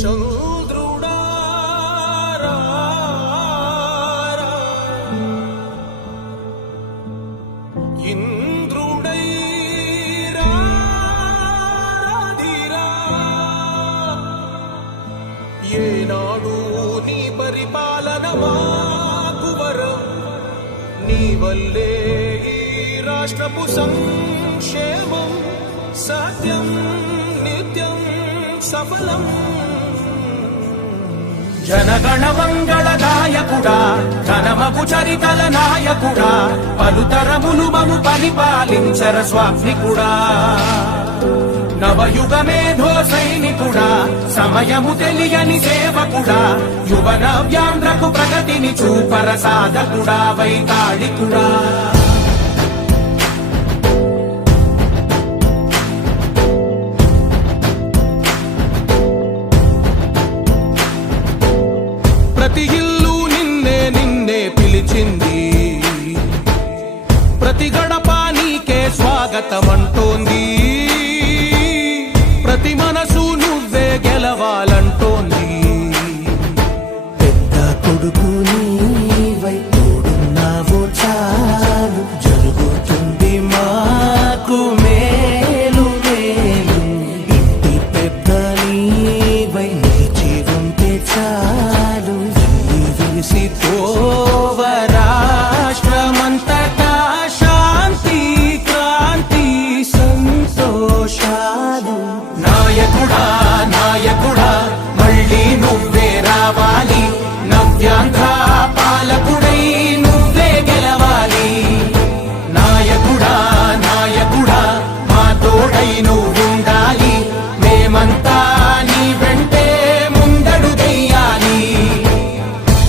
చంద్రుడా ఇంద్రుడై రాధిరా ఏనాడు నీ పరిపాలన మాకు వరం నీ వల్లే ఈ రాష్ట్రపు సంక్షేమం సత్యం నిత్యం సఫలం జనగణ మంగళదాయకుడా ఘనమగు చరితల నాయకుడా పలుతరములు మము పరిపాలించర స్వామికుడా నవయుగ మేధో సైనికుడా సమయము తెలియని సేవకుడా యువన వ్యాంధ్రకు ప్రగతిని చూపర సాధకుడా వైతాళికుడా ప్రతి ఇల్లు నిన్నే నిన్నే పిలిచింది ప్రతి గడప నీకే స్వాగతమంటోంది ప్రతి మనసు నువ్వే గెలవాలంటోంది పెద్ద కొడుకు నీవై తోడున్నావు చాలు జరుగుతుంది మాకు మేలు మేలు ఇంటి పెద్ద నీవై నిలిచి ఉంటే చాలు విసి తోవ రాష్ట్రమంతటా శాంతి క్రాంతి సంతోషాలు నాయకుడా నాయకుడా మళ్ళీ నువ్వే రావాలి నవ్యాంధ్ర పాలకుడై నువ్వే గెలవాలి నాయకుడా నాయకుడా మా తోడై నువ్వుండాలి మేమంతా నీ వెంటే ముందడుగెయ్యాలి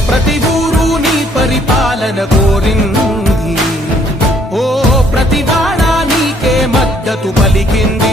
ప్రతి ఊరు నీ పరిపాలన కోరింది ఓ ప్రతి వాడ నీకే మద్దతు పలికింది